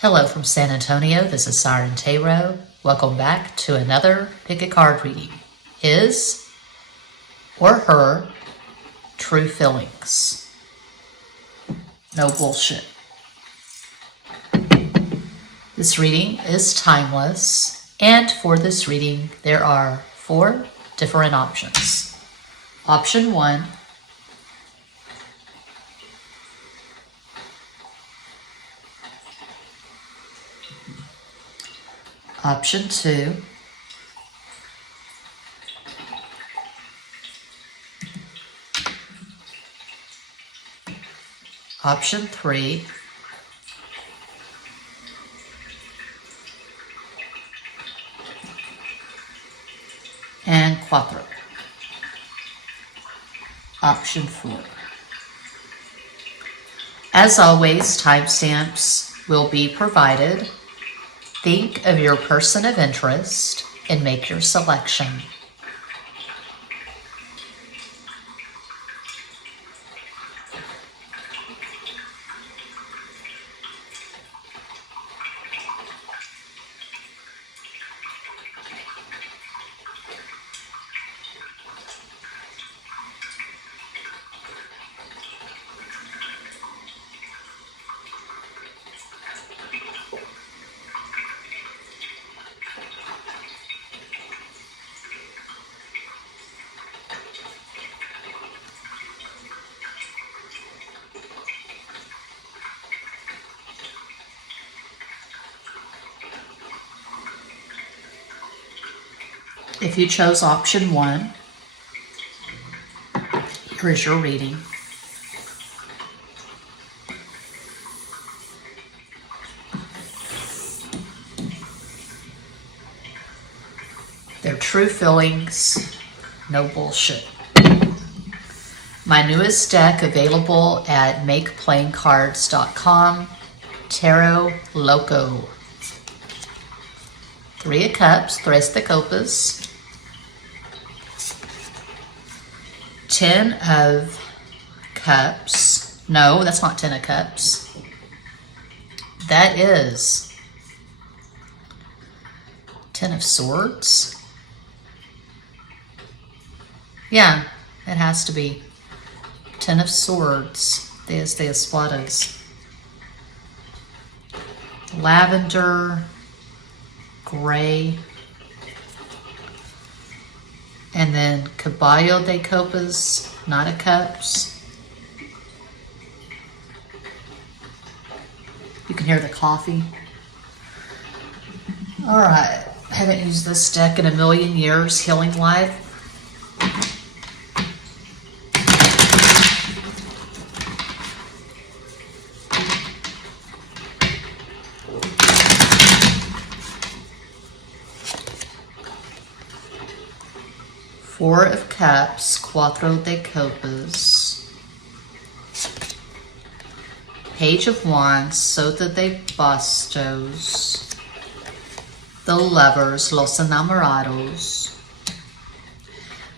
Hello from San Antonio, this is SIREN Tarot. Welcome back to another pick a card reading. His or her true feelings. No bullshit. This reading is timeless, and for this reading there are 4 different options. Option 1. Option 2, Option 3, and Cuatro. Option 4. As always, timestamps will be provided. Think of your person of interest and make your selection. If you chose option 1, here's your reading. Their true feelings, no bullshit. My newest deck available at makeplayingcards.com, Tarot Loco. 3 of Cups, Tres de Copas. 10 of Cups. No, that's not 10 of Cups. That is 10 of Swords. Yeah, it has to be 10 of Swords. There's the Espadas. Lavender, gray, and then Caballo de Copas, Knight of Cups. You can hear the coffee. All right, haven't used this deck in a million years. Healing Life. Four of Cups, Cuatro de Copas, Page of Wands, Sota de Bastos, the Lovers, Los Enamorados.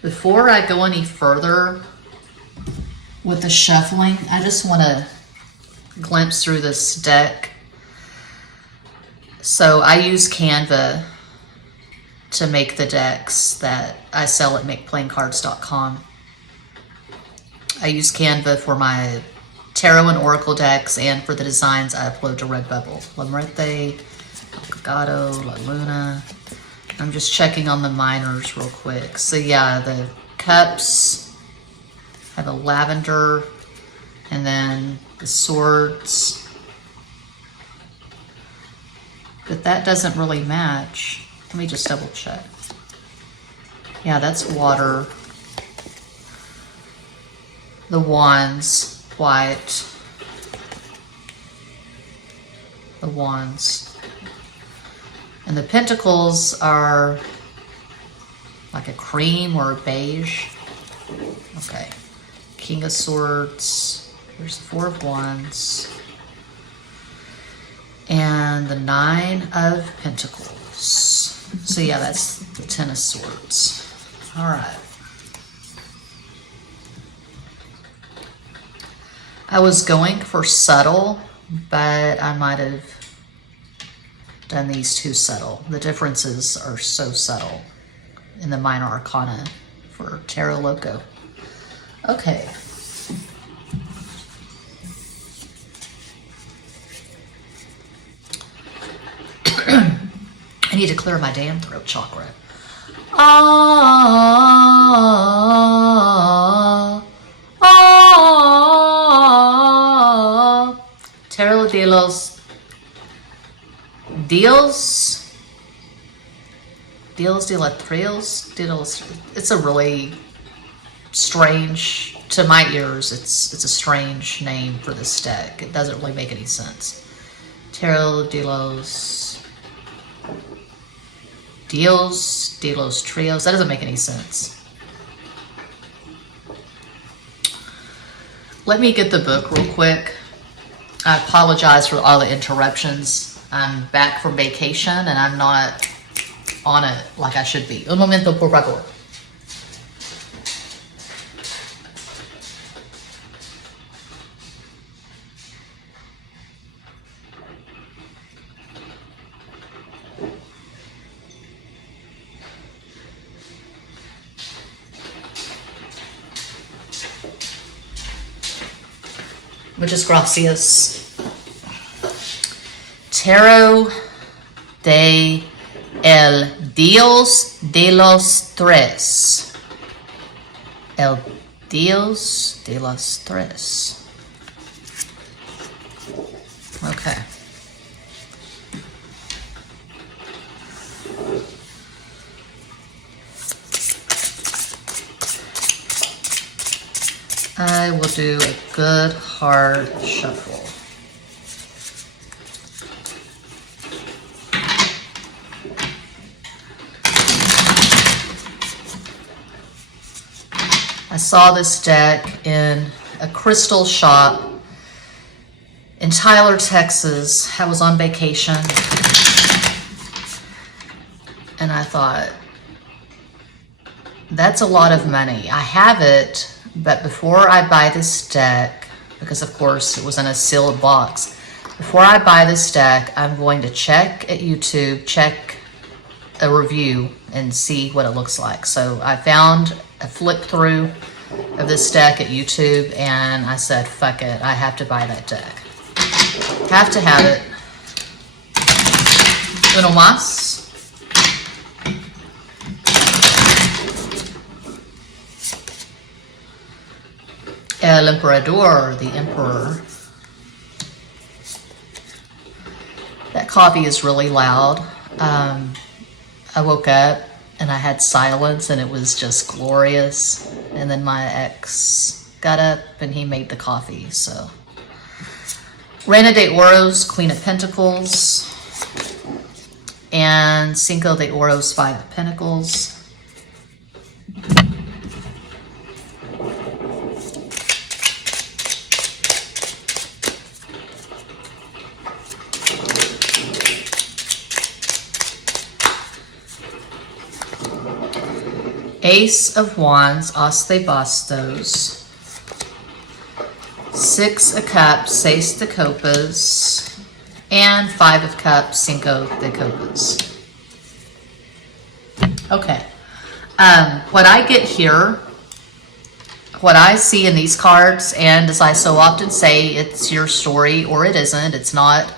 Before I go any further with the shuffling, I just want to glimpse through this deck. So I use Canva to make the decks that I sell at makeplayingcards.com. I use Canva for my tarot and oracle decks, and for the designs I upload to Redbubble. La Muerte, Gato, La Luna. I'm just checking on the minors real quick. So yeah, the Cups have a lavender, and then the Swords. But that doesn't really match. Let me just double check. Yeah, that's water. The Wands, white. The Wands. And the Pentacles are like a cream or a beige. Okay. King of Swords. Here's the 4 of Wands. And the 9 of Pentacles. So yeah, that's the 10 of Swords. All right. I was going for subtle, but I might have and these two subtle. The differences are so subtle in the minor arcana for Tarot Loco. Okay. I need to clear my damn throat chakra. Tarot de los Dios de los Trios. It's a really strange, to my ears, it's a strange name for this deck. It doesn't really make any sense. Tarot de los Dios de los Trios. That doesn't make any sense. Let me get the book real quick. I apologize for all the interruptions. I'm back from vacation and I'm not on it like I should be. Un momento, por favor. Muchas gracias. Tarot de el Dios de los Tres. El Dios de los Tres. Okay. I will do a good hard shuffle. I saw this deck in a crystal shop in Tyler, Texas. I was on vacation and I thought, that's a lot of money. I have it. But before I buy this deck, because of course it was in a sealed box, before I buy this deck, I'm going to check at YouTube, check a review and see what it looks like. So I found a flip through of this deck at YouTube and I said, fuck it, I have to buy that deck. Have to have it. Uno más. El Emperador, the Emperor. That coffee is really loud. I woke up and I had silence and it was just glorious. And then my ex got up and he made the coffee, so. Reina de Oros, Queen of Pentacles. And Cinco de Oros, Five of Pentacles. Ace of Wands, As de Bastos. Six of Cups, Seis de Copas. And Five of Cups, Cinco de Copas. Okay. What I get here, what I see in these cards, and as I so often say, it's your story or it isn't. It's not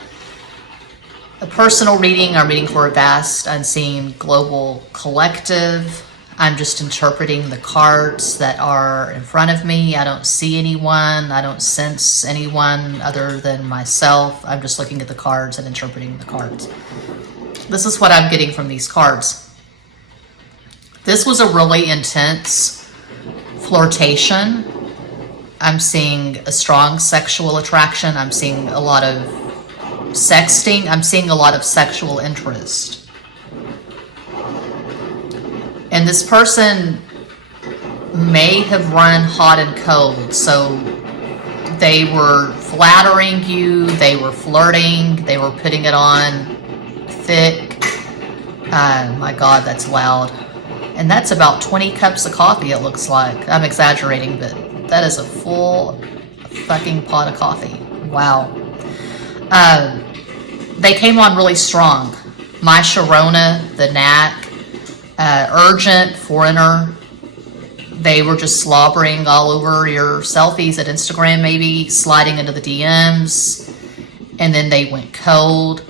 a personal reading. I'm reading for a vast, unseen, global collective. I'm just interpreting the cards that are in front of me. I don't see anyone. I don't sense anyone other than myself. I'm just looking at the cards and interpreting the cards. This is what I'm getting from these cards. This was a really intense flirtation. I'm seeing a strong sexual attraction. I'm seeing a lot of sexting. I'm seeing a lot of sexual interest. And this person may have run hot and cold. So they were flattering you, they were flirting, they were putting it on thick. My God, that's loud. And that's about 20 cups of coffee, it looks like. I'm exaggerating, but that is a full fucking pot of coffee. Wow. They came on really strong. My Sharona, the Knack, Urgent, Foreigner. They were just slobbering all over your selfies at Instagram, maybe sliding into the DMs, and then they went cold.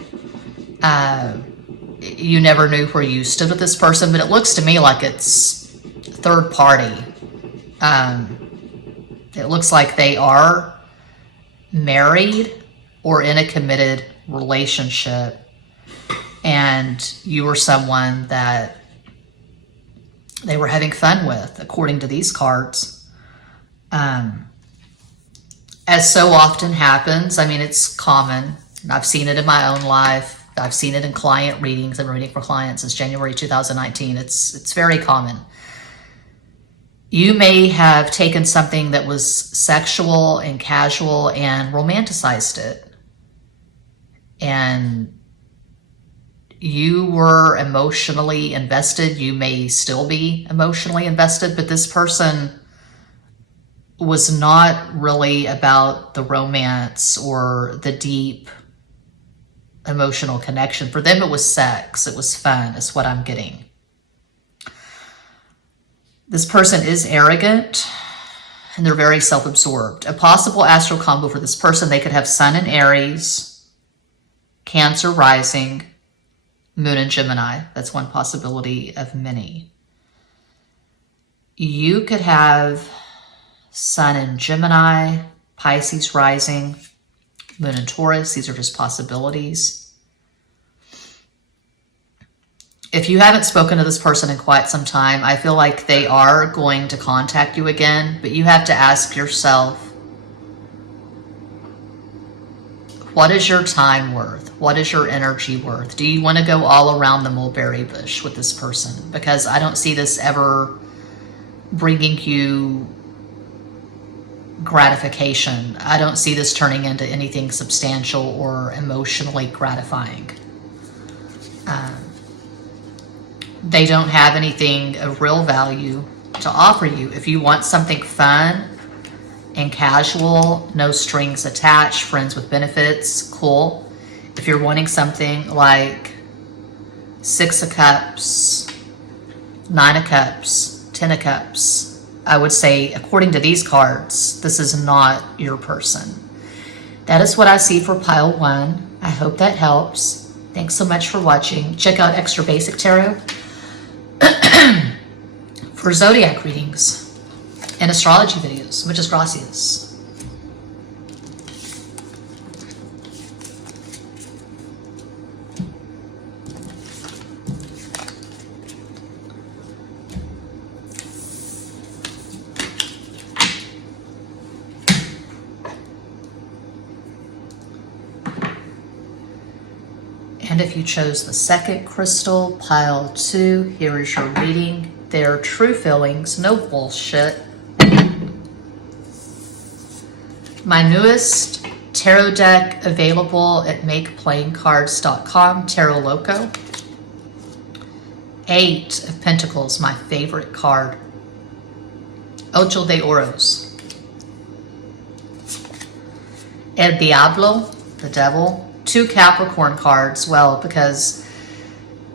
You never knew where you stood with this person, but it looks to me like it's third party. It looks like they are married or in a committed relationship, and you were someone that they were having fun with, according to these cards. As so often happens, I mean, it's common. I've seen it in my own life. I've seen it in client readings. I've been reading for clients since January 2019. It's very common. You may have taken something that was sexual and casual and romanticized it. And you were emotionally invested. You may still be emotionally invested, but this person was not really about the romance or the deep emotional connection. For them, it was sex. It was fun, is what I'm getting. This person is arrogant, and they're very self-absorbed. A possible astral combo for this person, they could have Sun in Aries, Cancer rising, Moon in Gemini. That's one possibility of many. You could have Sun in Gemini, Pisces rising, Moon in Taurus. These are just possibilities. If you haven't spoken to this person in quite some time, I feel like they are going to contact you again, but you have to ask yourself, what is your time worth? What is your energy worth? Do you want to go all around the mulberry bush with this person? Because I don't see this ever bringing you gratification. I don't see this turning into anything substantial or emotionally gratifying. They don't have anything of real value to offer you. If you want something fun and casual, no strings attached, friends with benefits, cool. If you're wanting something like 6 of Cups, 9 of Cups, 10 of Cups, I would say, according to these cards, this is not your person. That is what I see for pile 1. I hope that helps. Thanks so much for watching. Check out Extra Basic Tarot for zodiac readings and astrology videos. Muchas gracias. And if you chose the second crystal, pile 2, here is your reading. Their true feelings, no bullshit. My newest tarot deck available at makeplayingcards.com, Tarot Loco. 8 of Pentacles, my favorite card. Ocho de Oros. El Diablo, the devil. 2 Capricorn cards, well, because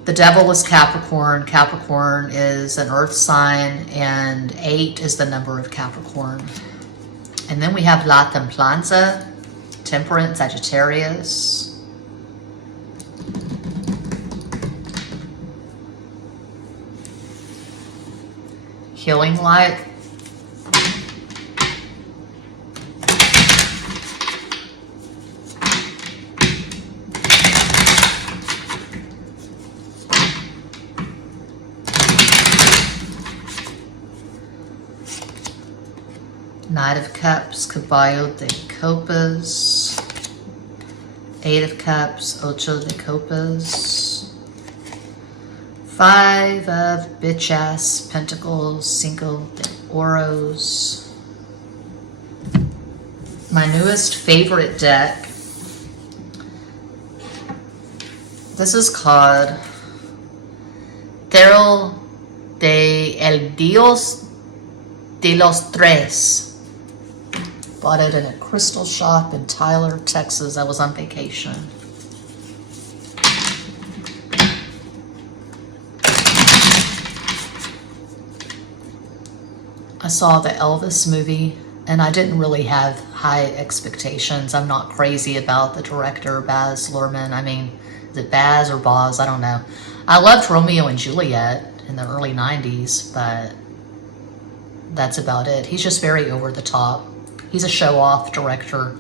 the devil is Capricorn. Capricorn is an earth sign, and 8 is the number of Capricorn. And then we have La Templanza, Temperance, Sagittarius. Healing Light. Knight of Cups, Caballo de Copas, 8 of Cups, Ocho de Copas, 5 of Bitch-ass Pentacles, Cinco de Oros. My newest favorite deck. This is called Tarot de El Dios de los Tres. Bought it in a crystal shop in Tyler, Texas. I was on vacation. saw the Elvis movie, and I didn't really have high expectations. I'm not crazy about the director, Baz Luhrmann. I mean, is it Baz or Boz? I don't know. I loved Romeo and Juliet in the early 90s, but that's about it. He's just very over the top. He's a show-off director.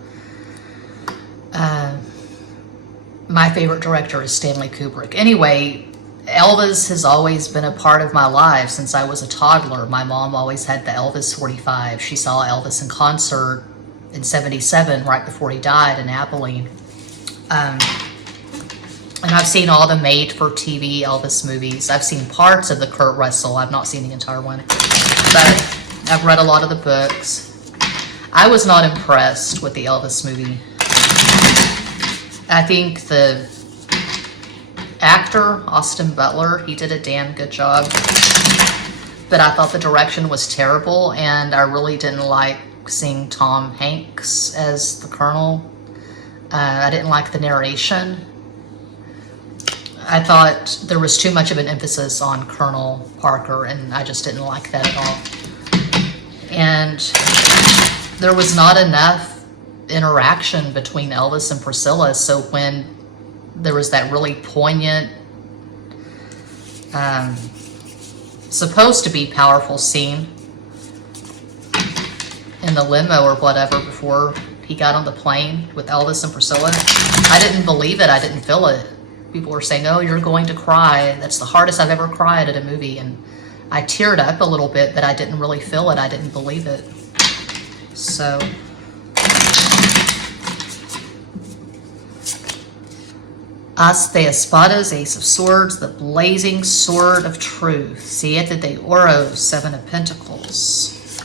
My favorite director is Stanley Kubrick. Anyway, Elvis has always been a part of my life since I was a toddler. My mom always had the Elvis 45. She saw Elvis in concert in '77, right before he died in Abilene. And I've seen all the made-for-TV Elvis movies. I've seen parts of the Kurt Russell. I've not seen the entire one. But I've read a lot of the books. I was not impressed with the Elvis movie. I think the actor, Austin Butler, he did a damn good job. But I thought the direction was terrible, and I really didn't like seeing Tom Hanks as the Colonel. I didn't like the narration. I thought there was too much of an emphasis on Colonel Parker, and I just didn't like that at all. And there was not enough interaction between Elvis and Priscilla, so when there was that really poignant, supposed to be powerful scene in the limo or whatever before he got on the plane with Elvis and Priscilla, I didn't believe it. I didn't feel it. People were saying, oh, you're going to cry. That's the hardest I've ever cried at a movie. And I teared up a little bit, but I didn't really feel it. I didn't believe it. So As de Espadas, Ace of Swords, the blazing sword of truth. Siete de Oro, Seven of Pentacles.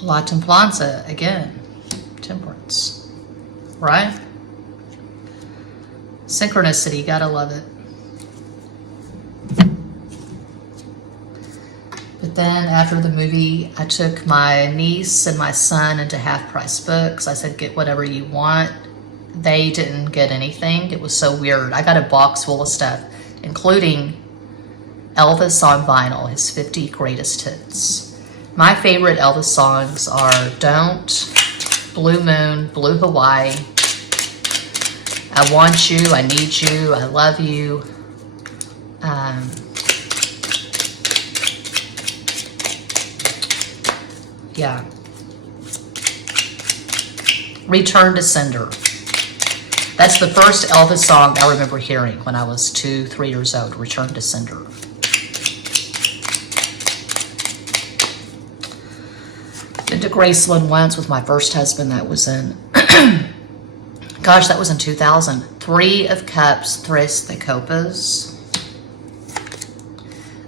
La Templanza, again, Temperance, right? Synchronicity, gotta love it. But then after the movie, I took my niece and my son into Half Price Books. I said, get whatever you want. They didn't get anything. It was so weird. I got a box full of stuff, including Elvis on vinyl, his 50 greatest hits. My favorite Elvis songs are Don't, Blue Moon, Blue Hawaii, I Want You, I Need You, I Love You. Yeah. Return to Sender. That's the first Elvis song I remember hearing when I was 2-3 years old. Return to Sender. Been to Graceland once with my first husband. That was in, gosh, that was in 2000. Three of Cups, Tres de Copas.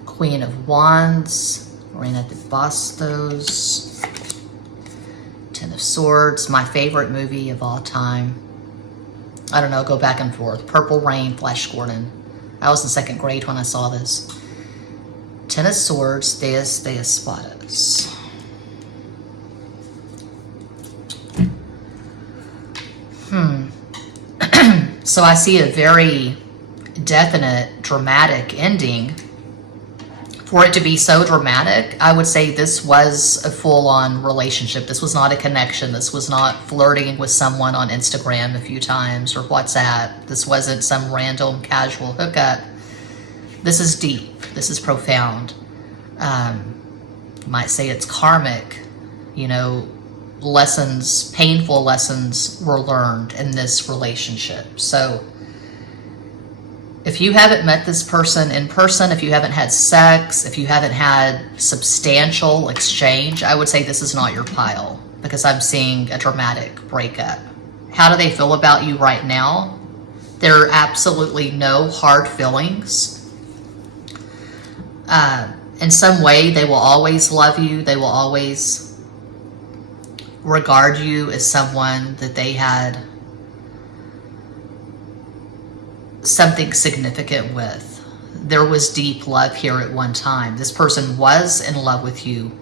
Queen of Wands, Reina de Bastos. Ten of Swords, my favorite movie of all time. I don't know, go back and forth. Purple Rain, Flash Gordon. I was in second grade when I saw this. Ten of Swords, Diez de Espadas. So I see a very definite, dramatic ending. For it to be so dramatic, I would say this was a full-on relationship. This was not a connection. This was not flirting with someone on Instagram a few times or WhatsApp. This wasn't some random casual hookup. This is deep. This is profound. You might say it's karmic. You know, lessons, painful lessons were learned in this relationship. So if you haven't met this person in person, if you haven't had sex, if you haven't had substantial exchange, I would say this is not your pile, because I'm seeing a dramatic breakup. How do they feel about you right now? There are absolutely no hard feelings. In some way, they will always love you. They will always regard you as someone that they had something significant with. There was deep love here at one time. This person was in love with you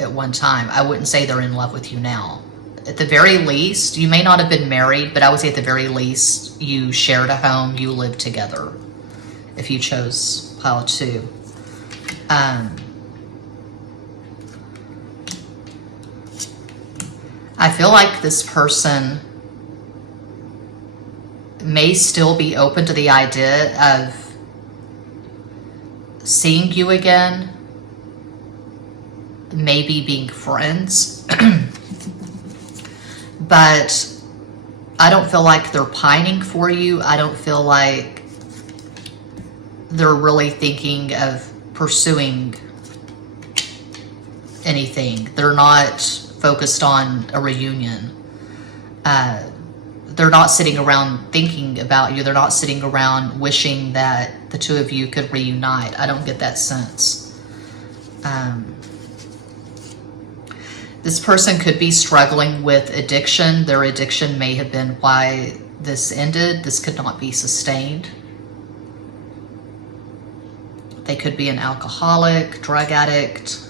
at one time. I wouldn't say they're in love with you now. At the very least, you may not have been married, but I would say at the very least, you shared a home, you lived together, if you chose pile 2. I feel like this person may still be open to the idea of seeing you again, maybe being friends, but I don't feel like they're pining for you. I don't feel like they're really thinking of pursuing anything. They're not focused on a reunion. They're not sitting around thinking about you. They're not sitting around wishing that the two of you could reunite. I don't get that sense. This person could be struggling with addiction. Their addiction may have been why this ended. This could not be sustained. They could be an alcoholic, drug addict,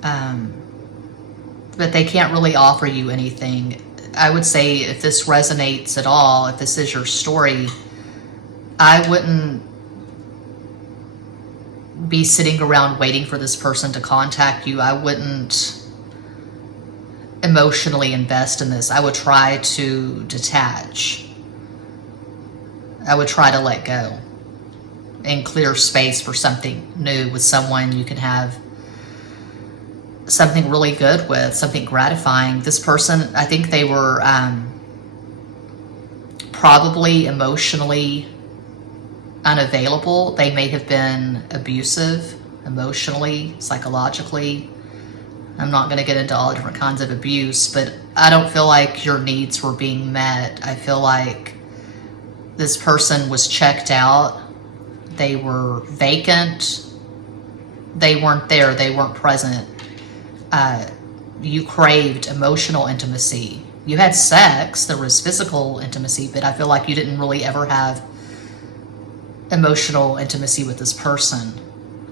but they can't really offer you anything. I would say if this resonates at all, if this is your story, I wouldn't be sitting around waiting for this person to contact you. I wouldn't emotionally invest in this. I would try to detach. I would try to let go and clear space for something new with someone you can have something really good with, something gratifying. This person, I think they were probably emotionally unavailable. They may have been abusive emotionally, psychologically. I'm not going to get into all the different kinds of abuse, but I don't feel like your needs were being met. I feel like this person was checked out. They were vacant. They weren't there. They weren't present. You craved emotional intimacy. You had sex. There was physical intimacy, but I feel like you didn't really ever have emotional intimacy with this person.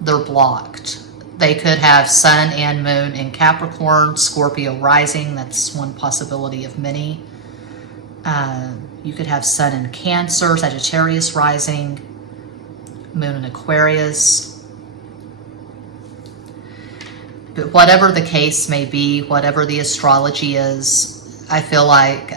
They're blocked. They could have sun and moon in Capricorn, Scorpio rising. That's one possibility of many. You could have sun in Cancer, Sagittarius rising, moon in Aquarius. But whatever the case may be, whatever the astrology is, I feel like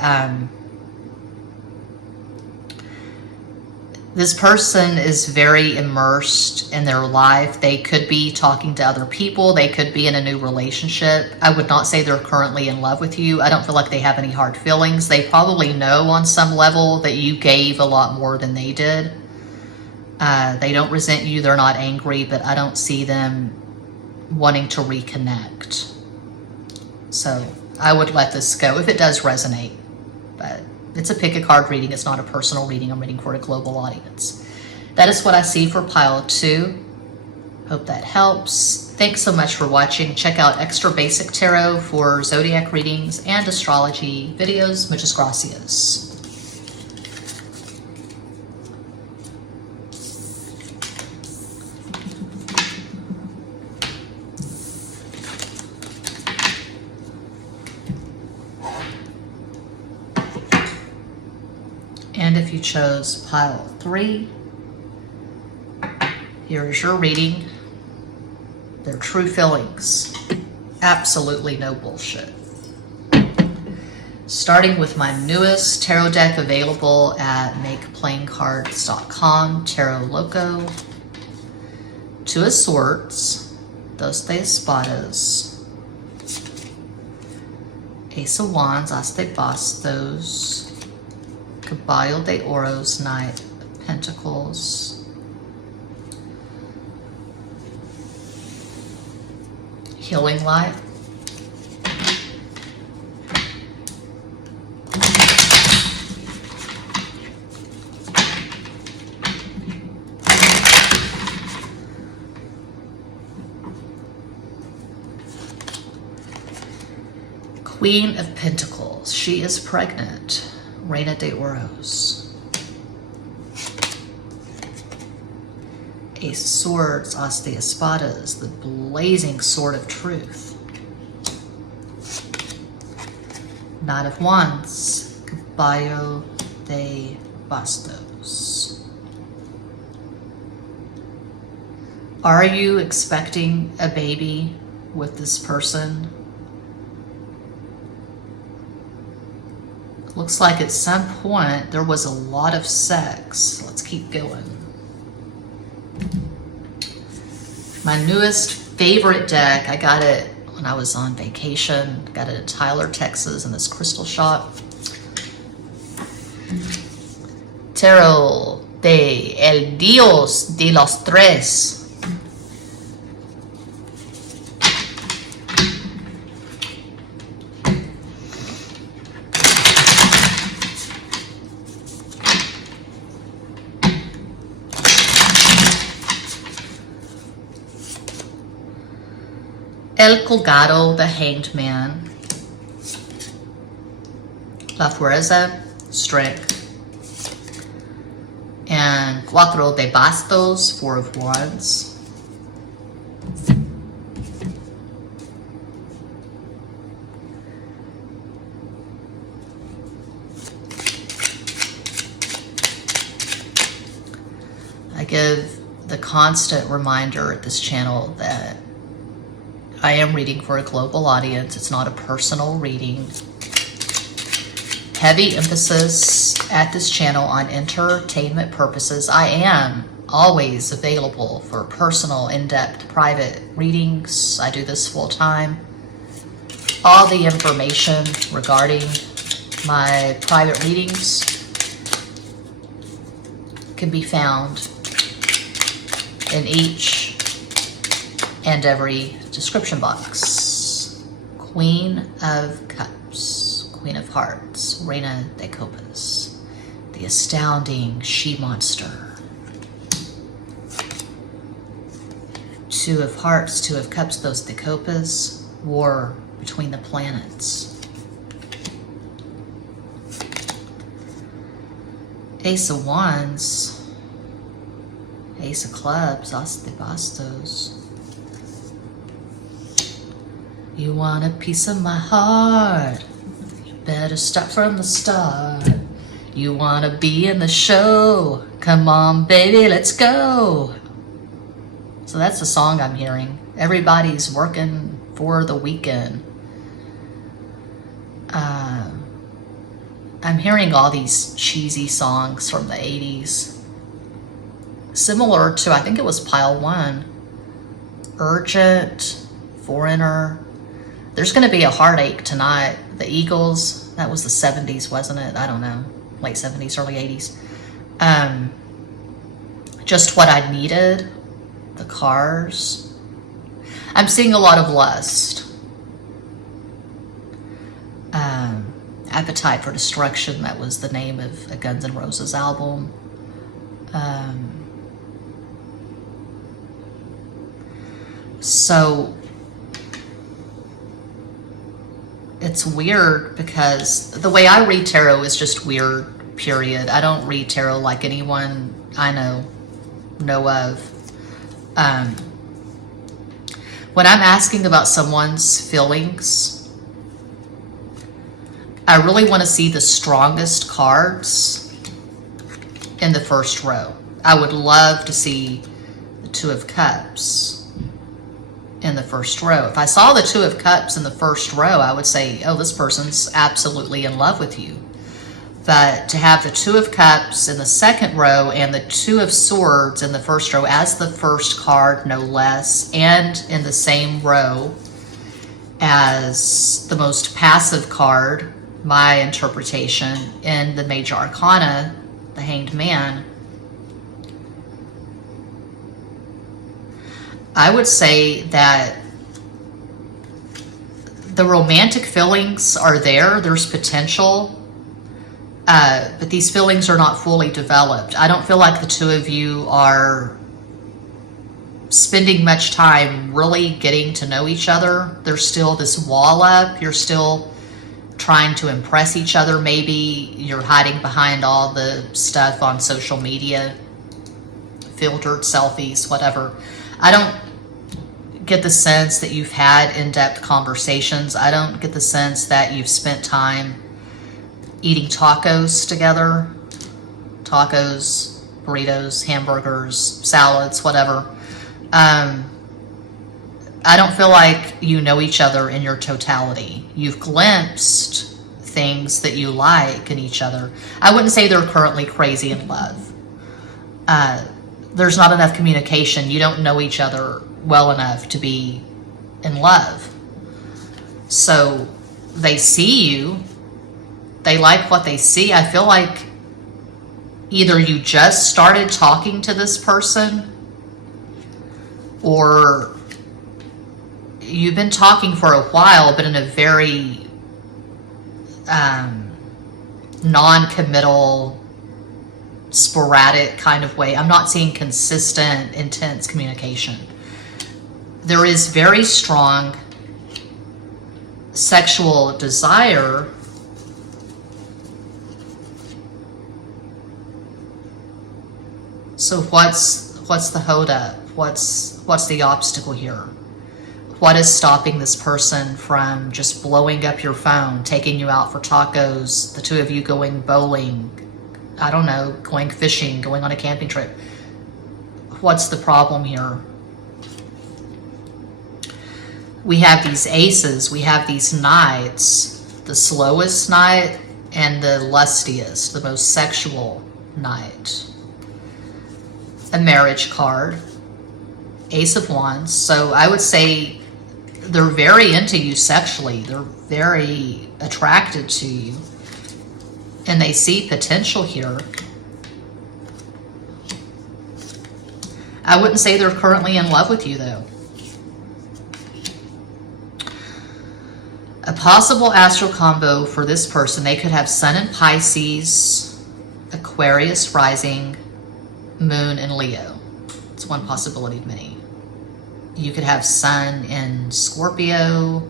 this person is very immersed in their life. They could be talking to other people. They could be in a new relationship. I would not say they're currently in love with you. I don't feel like they have any hard feelings. They probably know on some level that you gave a lot more than they did. They don't resent you. They're not angry, but I don't see them wanting to reconnect. So I would let this go if it does resonate, but it's a pick a card reading. It's not a personal reading. I'm reading for a global audience. That is what I see for pile 2. Hope that helps. Thanks so much for watching. Check out Extra Basic Tarot for zodiac readings and astrology videos. Muchas gracias. And if you chose pile 3, here's your reading. Their true feelings. Absolutely no bullshit. Starting with my newest tarot deck available at makeplayingcards.com, Tarot Loco. 2 of Swords, Dos de Espadas, Ace of Wands, As de Bastos, Caballo de Oros, Knight of Pentacles, Healing Light, Queen of Pentacles. She is pregnant. Reina de Oros. Ace of Swords, As de Espadas, the blazing sword of truth. Knight of Wands, Caballo de Bastos. Are you expecting a baby with this person? Looks like at some point there was a lot of sex. Let's keep going. My newest favorite deck, I got it when I was on vacation. Got it in Tyler, Texas in this crystal shop. Tarot de El Dios de los Tres. El Colgado, the Hanged Man. La Fuerza, Strength. And Cuatro de Bastos, Four of Wands. I give the constant reminder at this channel that I am reading for a global audience. It's not a personal reading. Heavy emphasis at this channel on entertainment purposes. I am always available for personal, in-depth, private readings. I do this full time. All the information regarding my private readings can be found in each and every description box. Queen of Cups, Queen of Hearts, Reina de Copas, the astounding she-monster. Two of Hearts, Two of Cups, those de Copas, war between the planets. Ace of Wands, Ace of Clubs, As de Bastos. You want a piece of my heart? You better start from the start. You want to be in the show? Come on, baby, let's go. So that's the song I'm hearing. Everybody's working for the weekend. I'm hearing all these cheesy songs from the 80s. Similar to, I think it was Pile 1. Urgent, Foreigner. There's going to be a heartache tonight. The Eagles, that was the 70s, wasn't it? I don't know. Late 70s, early 80s. Just What I Needed. The Cars. I'm seeing a lot of lust. Appetite for Destruction, that was the name of a Guns N' Roses album. So it's weird because the way I read tarot is just weird, period. I don't read tarot like anyone I know of. When I'm asking about someone's feelings, I really want to see the strongest cards in the first row. I would love to see the Two of Cups in the first row. If I saw the Two of Cups in the first row, I would say, oh, this person's absolutely in love with you. But to have the Two of Cups in the second row and the Two of Swords in the first row as the first card, no less, and in the same row as the most passive card, my interpretation, in the Major Arcana, the Hanged Man, I would say that the romantic feelings are there. There's potential. But these feelings are not fully developed. I don't feel like the two of you are spending much time really getting to know each other. There's still this wall up. You're still trying to impress each other. Maybe you're hiding behind all the stuff on social media, filtered selfies, whatever. I don't get the sense that you've had in-depth conversations. I don't get the sense that you've spent time eating tacos together. Tacos, burritos, hamburgers, salads, whatever. I don't feel like you know each other in your totality. You've glimpsed things that you like in each other. I wouldn't say they're currently crazy in love. There's not enough communication. You don't know each other well enough to be in love. So they see you. They like what they see. I feel like either you just started talking to this person, or you've been talking for a while, but in a very non-committal, sporadic kind of way. I'm not seeing consistent, intense communication. There is very strong sexual desire, so what's the holdup? What's the obstacle here? What is stopping this person from just blowing up your phone, taking you out for tacos, the two of you going bowling, I don't know, going fishing, going on a camping trip? What's the problem here? We have these aces, we have these knights, the slowest knight and the lustiest, the most sexual knight. A marriage card, Ace of Wands. So I would say they're very into you sexually. They're very attracted to you. And they see potential here. I wouldn't say they're currently in love with you, though. A possible astral combo for this person, they could have Sun in Pisces, Aquarius rising, Moon in Leo. It's one possibility of many. You could have Sun in Scorpio,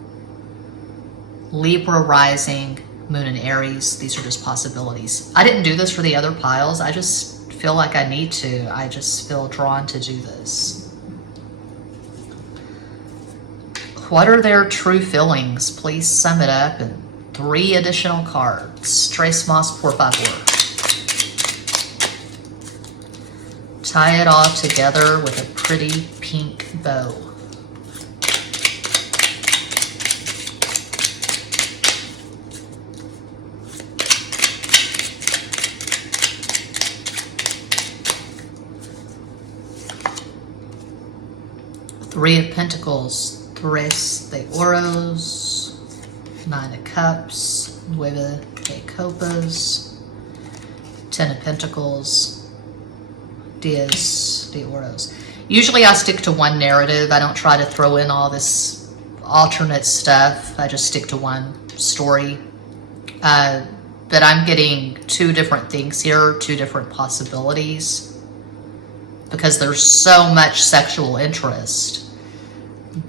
Libra rising, Moon in Aries. These are just possibilities. I didn't do this for the other piles. I just feel like I need to. I just feel drawn to do this. What are their true feelings? Please sum it up in 3 additional cards. Tres más, por favor. Tie it all together with a pretty pink bow. Three of Pentacles, Tres de Oros, 9 of Cups, Nueve de Copas, 10 of Pentacles, Diez de Oros. Usually I stick to one narrative. I don't try to throw in all this alternate stuff. I just stick to one story. But I'm getting 2 different things here, 2 different possibilities, because there's so much sexual interest,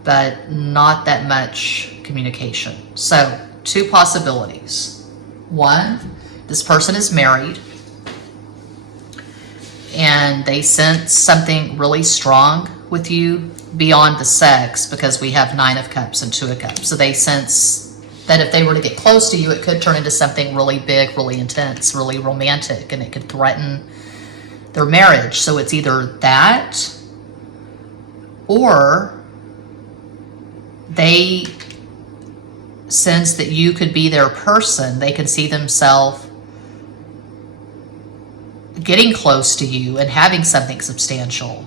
but not that much communication. So 2 possibilities. 1, this person is married and they sense something really strong with you beyond the sex, because we have 9 of Cups and 2 of Cups. So they sense that if they were to get close to you, it could turn into something really big, really intense, really romantic, and it could threaten their marriage. So it's either that, or they sense that you could be their person. They can see themselves getting close to you and having something substantial.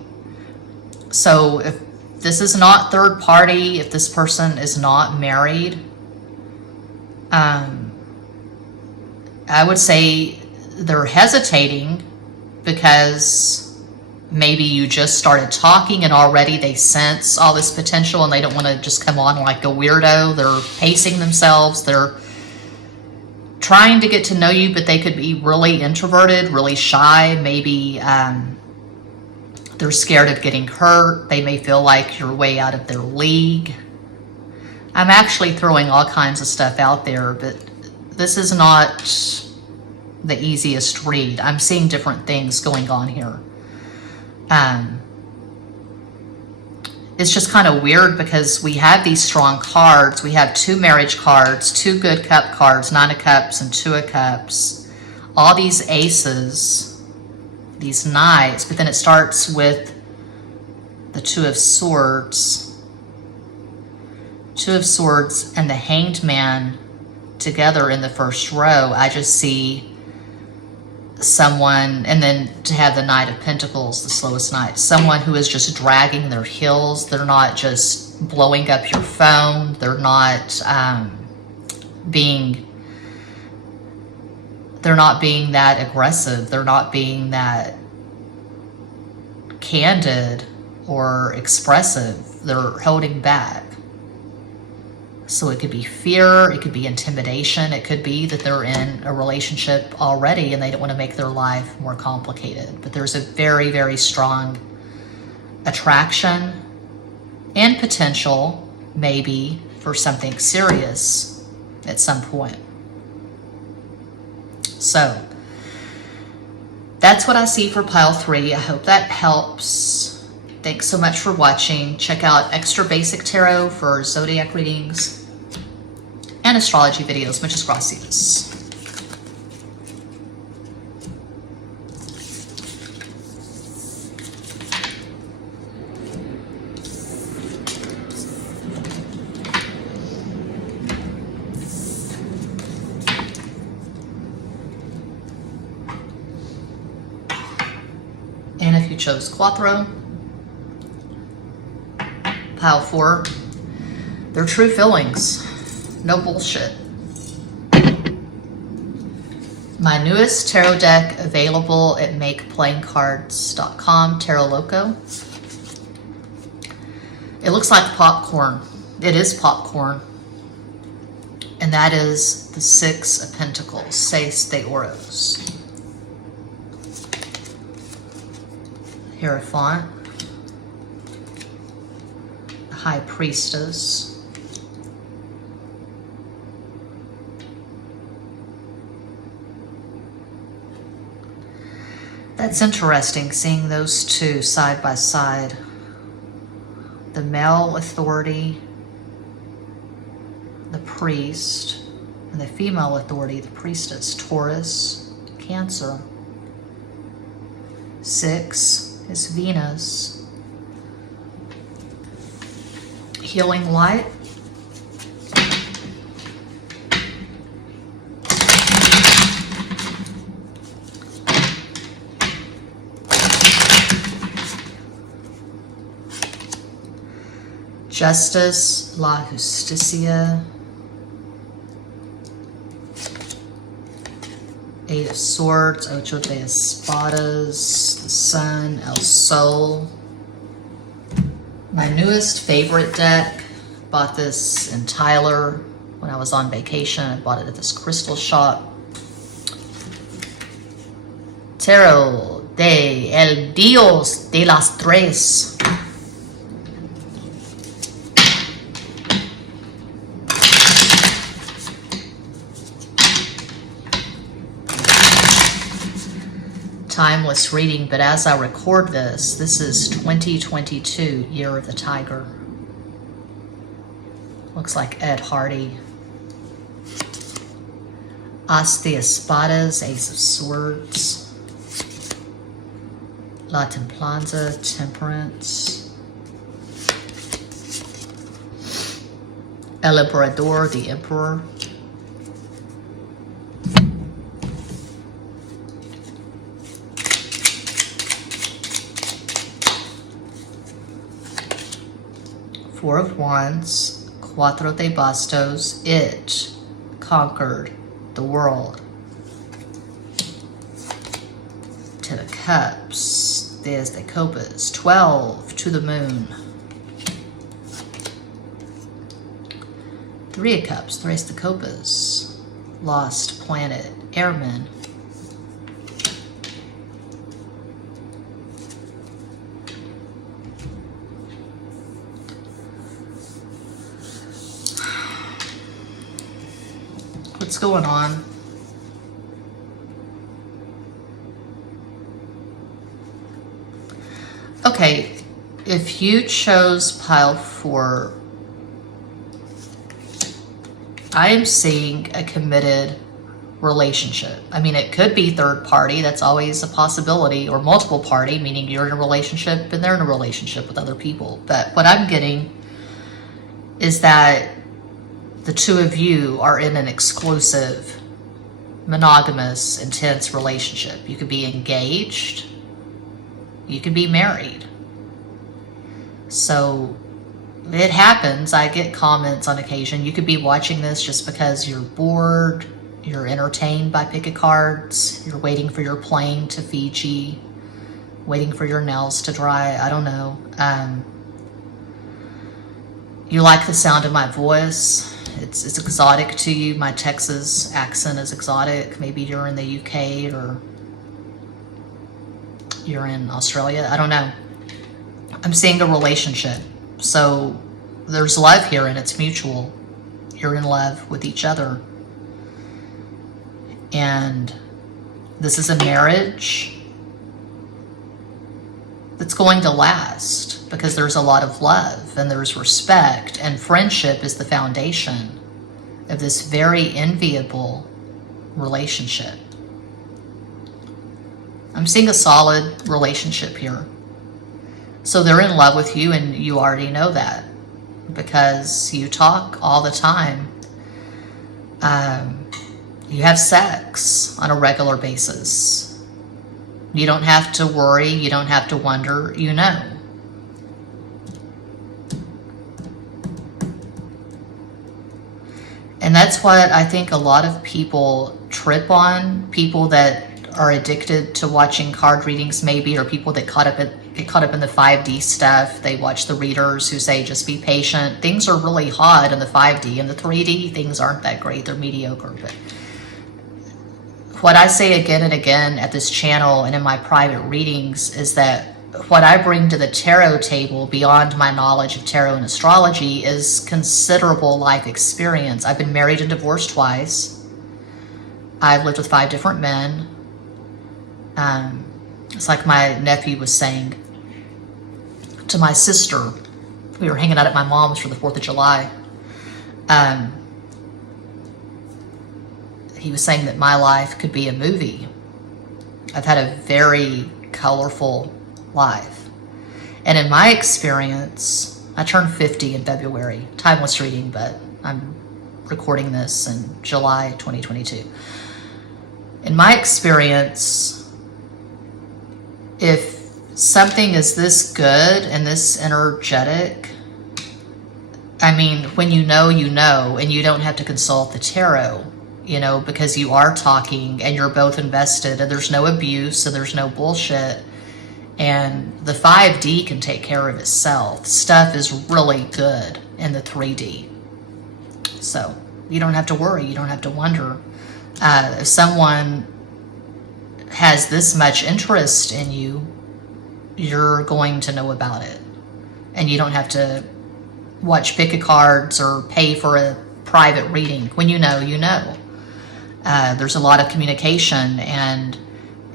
So if this is not third party, if this person is not married, I would say they're hesitating because maybe you just started talking and already they sense all this potential and they don't want to just come on like a weirdo. They're pacing themselves. They're trying to get to know you, but they could be really introverted, really shy. Maybe they're scared of getting hurt. They may feel like you're way out of their league. I'm actually throwing all kinds of stuff out there, but this is not the easiest read. I'm seeing different things going on here. It's just kind of weird because we have these strong cards. We have 2 marriage cards, 2 good cup cards, 9 of Cups and 2 of Cups. All these aces, these knights, but then it starts with the 2 of Swords. 2 of Swords and the Hanged Man together in the first row, I just see someone, and then to have the Knight of Pentacles, the slowest knight, someone who is just dragging their heels. They're not just blowing up your phone. They're not being that aggressive. They're not being that candid or expressive. They're holding back. So it could be fear, it could be intimidation, it could be that they're in a relationship already and they don't want to make their life more complicated. But there's a very, very strong attraction and potential, maybe, for something serious at some point. So that's what I see for pile 3. I hope that helps. Thanks so much for watching. Check out Extra Basic Tarot for zodiac readings and astrology videos. Muchas gracias. And if you chose Cuatro, pile 4, they're true feelings. No bullshit. My newest tarot deck available at makeplayingcards.com, Tarot Loco. It looks like popcorn. It is popcorn. And that is the 6 of Pentacles, Seis de Oros. Hierophant. High Priestess. That's interesting, seeing those two side by side. The male authority, the priest, and the female authority, the priestess. Taurus, Cancer. 6 is Venus. Healing light. Justice, La Justicia. 8 of Swords, Ocho de Espadas, the Sun, El Sol. My newest favorite deck, bought this in Tyler when I was on vacation. I bought it at this crystal shop. Tarot de El Dios de las Tres. Timeless reading, but as I record this is 2022, Year of the Tiger. Looks like Ed Hardy. As de Espadas, Ace of Swords. La Templanza, Temperance. El Emperador, the Emperor. Four of Wands, Cuatro de Bastos. It conquered the world. 10 of Cups, 10 de Copas. 12 to the moon. 3 of Cups, 3 de Copas. Lost planet, Airmen. What's going on? Okay, if you chose pile 4, I am seeing a committed relationship. I mean, it could be third party, that's always a possibility, or multiple party, meaning you're in a relationship and they're in a relationship with other people. But what I'm getting is that the two of you are in an exclusive, monogamous, intense relationship. You could be engaged, you could be married. So it happens. I get comments on occasion. You could be watching this just because you're bored, you're entertained by pick a cards, you're waiting for your plane to Fiji, waiting for your nails to dry. I don't know. You like the sound of my voice. It's exotic to you. My Texas accent is exotic. Maybe you're in the UK or you're in Australia. I don't know. I'm seeing a relationship. So there's love here and it's mutual. You're in love with each other. And this is a marriage that's going to last because there's a lot of love and there's respect, and friendship is the foundation of this very enviable relationship. I'm seeing a solid relationship here. So they're in love with you, and you already know that because you talk all the time. You have sex on a regular basis. You don't have to worry. You don't have to wonder. You know. And that's what I think a lot of people trip on. People that are addicted to watching card readings, maybe, or people that get caught up in the 5D stuff. They watch the readers who say, just be patient. Things are really hot in the 5D. In the 3D, things aren't that great. They're mediocre. But what I say again and again at this channel and in my private readings is that what I bring to the tarot table beyond my knowledge of tarot and astrology is considerable life experience. I've been married and divorced twice. I've lived with 5 different men. It's like my nephew was saying to my sister. We were hanging out at my mom's for the 4th of July. He was saying that my life could be a movie. I've had a very colorful life. And in my experience, I turned 50 in February. Timeless reading, but I'm recording this in July 2022. In my experience, if something is this good and this energetic, I mean, when you know, and you don't have to consult the tarot, you know, because you are talking and you're both invested and there's no abuse and there's no bullshit. And the 5D can take care of itself. Stuff is really good in the 3D. So you don't have to worry. You don't have to wonder. If someone has this much interest in you, you're going to know about it. And you don't have to watch pick a cards or pay for a private reading. When you know, you know. There's a lot of communication, and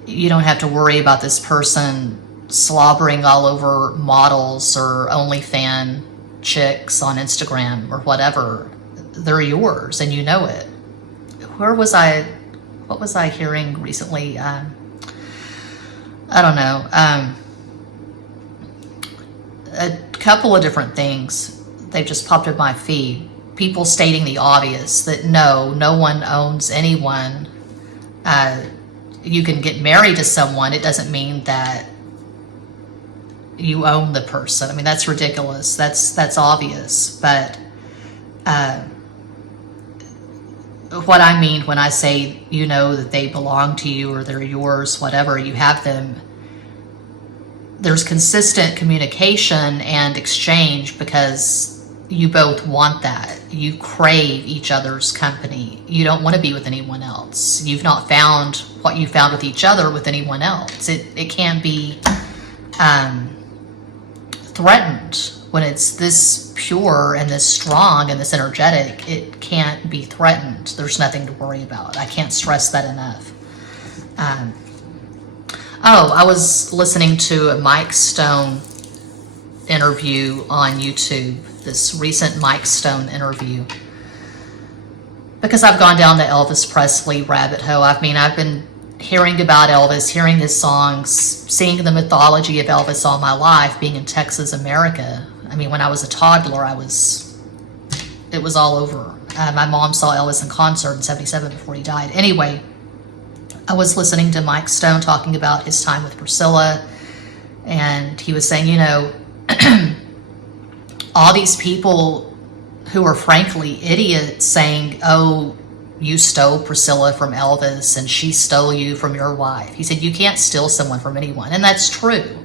you don't have to worry about this person slobbering all over models or OnlyFans chicks on Instagram or whatever. They're yours, and you know it. What was I hearing recently? I don't know. A couple of different things. They've just popped up my feed. People stating the obvious, that no one owns anyone. You can get married to someone. It doesn't mean that you own the person. I mean, that's ridiculous. That's obvious. But what I mean when I say, you know, that they belong to you or they're yours, whatever, you have them, there's consistent communication and exchange because you both want that. You crave each other's company. You don't want to be with anyone else. You've not found what you found with each other with anyone else. It can't be threatened. When it's this pure and this strong and this energetic, it can't be threatened. There's nothing to worry about. I can't stress that enough. I was listening to a Mike Stone interview on YouTube, this recent Mike Stone interview, because I've gone down the Elvis Presley rabbit hole. I mean, I've been hearing about Elvis, hearing his songs, seeing the mythology of Elvis all my life, being in Texas, America. I mean, when I was a toddler, it was all over. My mom saw Elvis in concert in 77 before he died. Anyway, I was listening to Mike Stone talking about his time with Priscilla, and he was saying, you know, all these people who are frankly idiots saying, oh, you stole Priscilla from Elvis and she stole you from your wife. He said, you can't steal someone from anyone. And that's true.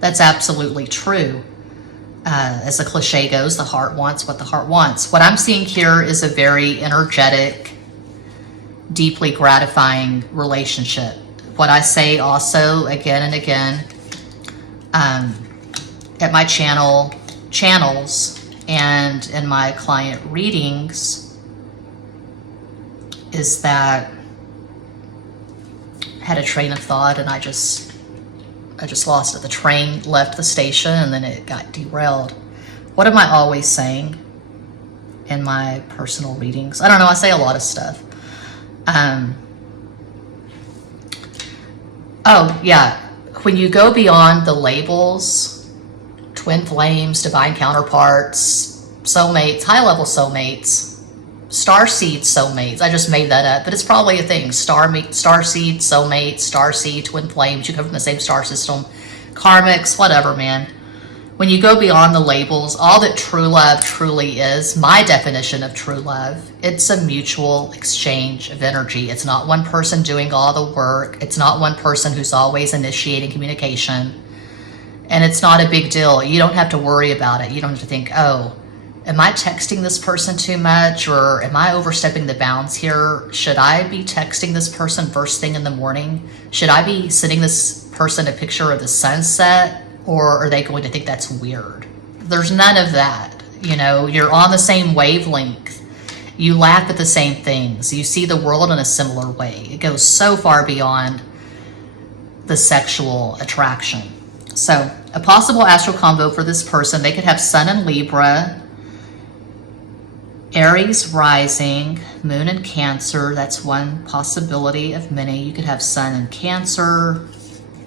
That's absolutely true. As the cliche goes, the heart wants what the heart wants. What I'm seeing here is a very energetic, deeply gratifying relationship. What I say also again and again at my channels and in my client readings is that I had a train of thought and I just lost it. The train left the station and then it got derailed. What am I always saying in my personal readings? I don't know, I say a lot of stuff. Oh yeah, when you go beyond the labels, twin flames, divine counterparts, soulmates, high-level soulmates, starseed soulmates. I just made that up, but it's probably a thing. Starseed, soulmate, starseed, twin flames. You come from the same star system. Karmics, whatever, man. When you go beyond the labels, all that true love truly is, my definition of true love, it's a mutual exchange of energy. It's not one person doing all the work. It's not one person who's always initiating communication. And it's not a big deal. You don't have to worry about it. You don't have to think, oh, am I texting this person too much, or am I overstepping the bounds here? Should I be texting this person first thing in the morning? Should I be sending this person a picture of the sunset, or are they going to think that's weird? There's none of that. You know, you're on the same wavelength. You laugh at the same things. You see the world in a similar way. It goes so far beyond the sexual attraction. So a possible astral combo for this person, they could have Sun in Libra, Aries rising, Moon in Cancer. That's one possibility of many. You could have Sun in Cancer,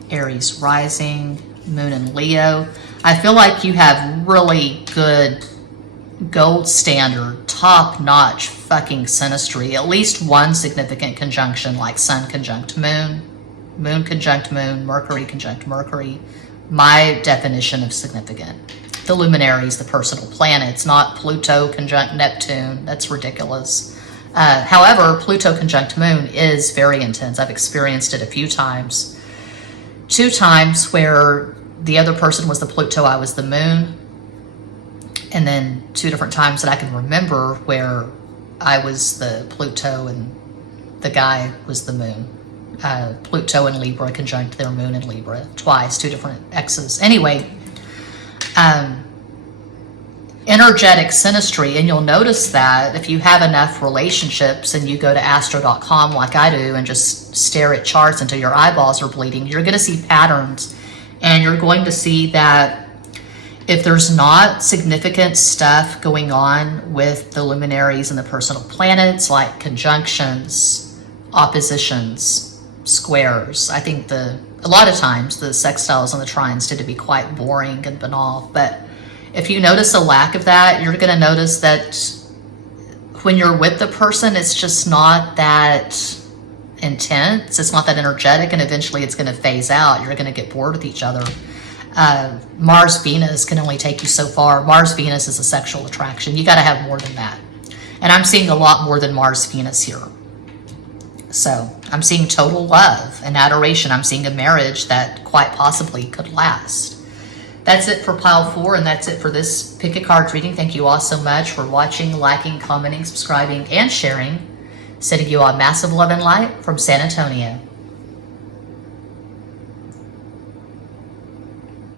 Aries rising, Moon in Leo. I feel like you have really good, gold standard, top-notch fucking synastry. At least one significant conjunction, like Sun conjunct Moon, Moon conjunct Moon, Mercury conjunct Mercury. My definition of significant. The luminaries, the personal planets, not Pluto conjunct Neptune. That's ridiculous. However, Pluto conjunct Moon is very intense. I've experienced it a few times. 2 times where the other person was the Pluto, I was the Moon. And then 2 different times that I can remember where I was the Pluto and the guy was the Moon. Pluto and Libra conjunct their Moon in Libra twice, 2 different exes. Anyway, energetic synastry, and you'll notice that if you have enough relationships and you go to astro.com like I do and just stare at charts until your eyeballs are bleeding, you're going to see patterns, and you're going to see that if there's not significant stuff going on with the luminaries and the personal planets, like conjunctions, oppositions, squares, I think a lot of times the sextiles and the trines tend to be quite boring and banal, but if you notice a lack of that, you're going to notice that when you're with the person, it's just not that intense. It's not that energetic, and eventually it's going to phase out. You're going to get bored with each other. Mars-Venus can only take you so far. Mars-Venus is a sexual attraction. You got to have more than that. And I'm seeing a lot more than Mars-Venus here. So I'm seeing total love and adoration. I'm seeing a marriage that quite possibly could last. That's it for pile 4, and that's it for this pick a card reading. Thank you all so much for watching, liking, commenting, subscribing, and sharing. Sending you all massive love and light from San Antonio.